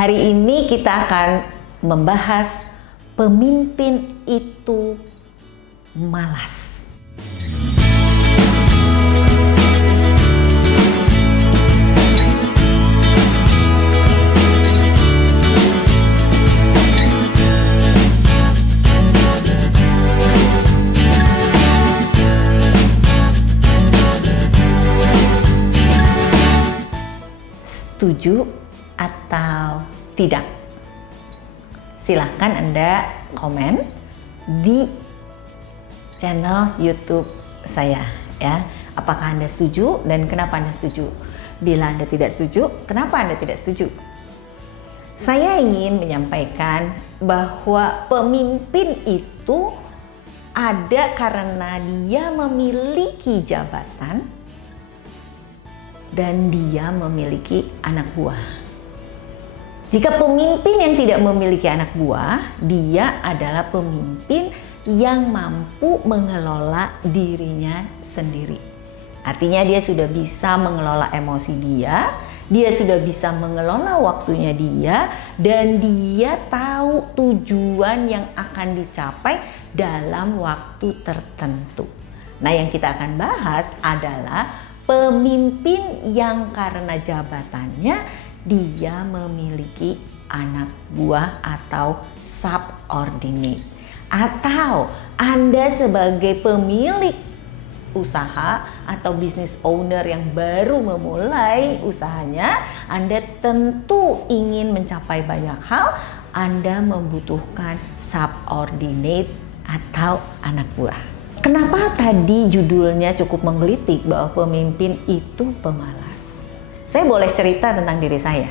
Hari ini kita akan membahas pemimpin itu malas. Setuju atau tidak? Silahkan Anda komen di channel YouTube saya ya. Apakah Anda setuju dan kenapa Anda setuju? Bila Anda tidak setuju, kenapa Anda tidak setuju? Saya ingin menyampaikan bahwa pemimpin itu ada karena dia memiliki jabatan dan dia memiliki anak buah. Jika pemimpin yang tidak memiliki anak buah, dia adalah pemimpin yang mampu mengelola dirinya sendiri. Artinya dia sudah bisa mengelola emosi dia sudah bisa mengelola waktunya dia, dan dia tahu tujuan yang akan dicapai dalam waktu tertentu. Nah, yang kita akan bahas adalah pemimpin yang karena jabatannya dia memiliki anak buah atau subordinate. Atau Anda sebagai pemilik usaha atau business owner yang baru memulai usahanya, Anda tentu ingin mencapai banyak hal, Anda membutuhkan subordinate atau anak buah. Kenapa tadi judulnya cukup menggelitik bahwa pemimpin itu pemalas? Saya boleh cerita tentang diri saya.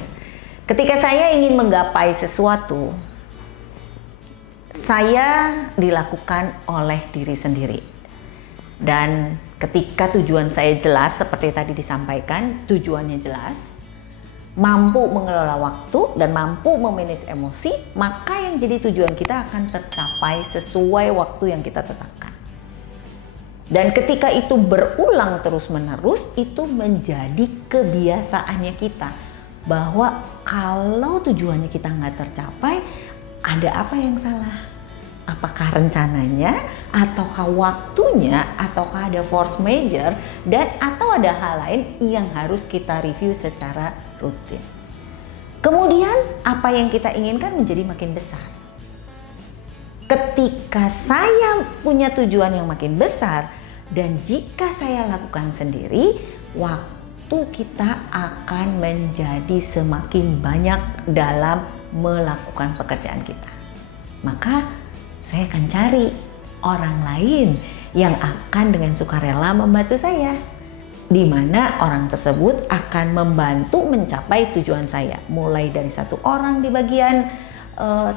Ketika saya ingin menggapai sesuatu, saya dilakukan oleh diri sendiri. Dan ketika tujuan saya jelas, seperti tadi disampaikan, tujuannya jelas, mampu mengelola waktu dan mampu memanage emosi, maka yang jadi tujuan kita akan tercapai sesuai waktu yang kita tetapkan. Dan ketika itu berulang terus-menerus, itu menjadi kebiasaannya kita. Bahwa kalau tujuannya kita nggak tercapai, ada apa yang salah? Apakah rencananya, ataukah waktunya, ataukah ada force major, dan atau ada hal lain yang harus kita review secara rutin. Kemudian apa yang kita inginkan menjadi makin besar. Ketika saya punya tujuan yang makin besar, dan jika saya lakukan sendiri, waktu kita akan menjadi semakin banyak dalam melakukan pekerjaan kita. Maka saya akan cari orang lain yang akan dengan sukarela membantu saya, di mana orang tersebut akan membantu mencapai tujuan saya, mulai dari satu orang di bagian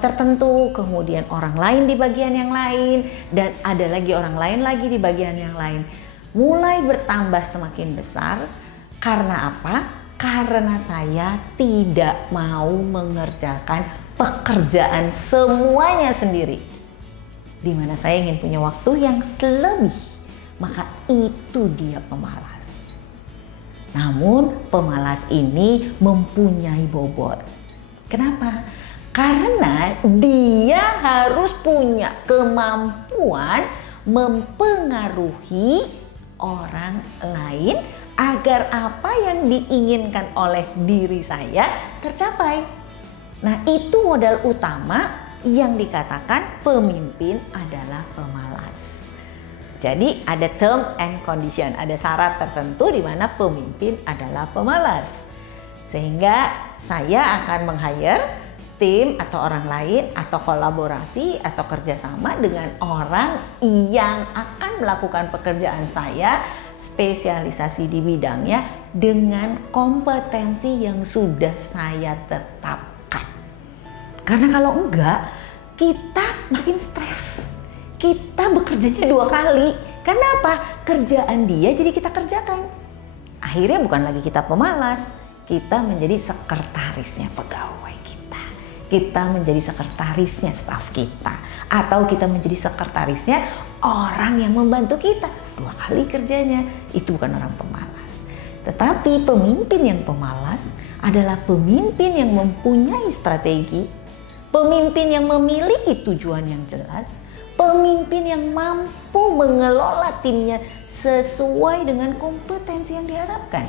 tertentu, kemudian orang lain di bagian yang lain, dan ada lagi orang lain lagi di bagian yang lain. Mulai bertambah semakin besar. Karena apa? Karena saya tidak mau mengerjakan pekerjaan semuanya sendiri, di mana saya ingin punya waktu yang lebih. Maka itu dia pemalas. Namun pemalas ini mempunyai bobot. Kenapa? Karena dia harus punya kemampuan mempengaruhi orang lain agar apa yang diinginkan oleh diri saya tercapai. Nah, itu modal utama yang dikatakan pemimpin adalah pemalas. Jadi ada term and condition, ada syarat tertentu di mana pemimpin adalah pemalas. Sehingga saya akan meng-hire tim atau orang lain atau kolaborasi atau kerjasama dengan orang yang akan melakukan pekerjaan saya, spesialisasi di bidangnya dengan kompetensi yang sudah saya tetapkan. Karena kalau enggak, kita makin stres. Kita bekerjanya 2 kali. Kenapa? Kerjaan dia jadi kita kerjakan. Akhirnya bukan lagi kita pemalas, kita menjadi sekretarisnya pegawai kita. Kita menjadi sekretarisnya staf kita. Atau kita menjadi sekretarisnya orang yang membantu kita. 2 kali kerjanya. Itu bukan orang pemalas. Tetapi pemimpin yang pemalas adalah pemimpin yang mempunyai strategi, pemimpin yang memiliki tujuan yang jelas, pemimpin yang mampu mengelola timnya sesuai dengan kompetensi yang diharapkan.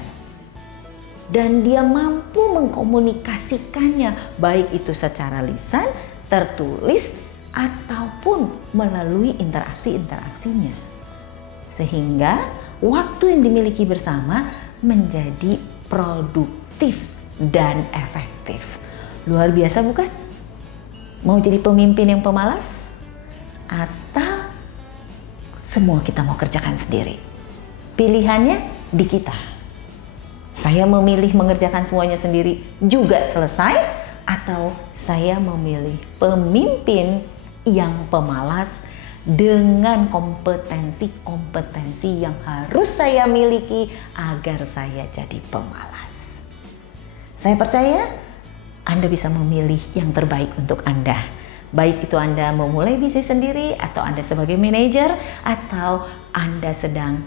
Dan dia mampu mengkomunikasikannya, baik itu secara lisan, tertulis, ataupun melalui interaksi-interaksinya. Sehingga waktu yang dimiliki bersama menjadi produktif dan efektif. Luar biasa bukan? Mau jadi pemimpin yang pemalas? Atau semua kita mau kerjakan sendiri? Pilihannya di kita. Saya memilih mengerjakan semuanya sendiri juga selesai, atau saya memilih pemimpin yang pemalas dengan kompetensi-kompetensi yang harus saya miliki agar saya jadi pemalas. Saya percaya Anda bisa memilih yang terbaik untuk Anda. Baik itu Anda memulai bisnis sendiri, atau Anda sebagai manajer, atau Anda sedang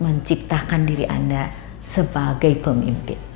menciptakan diri Anda sebagai pemimpin.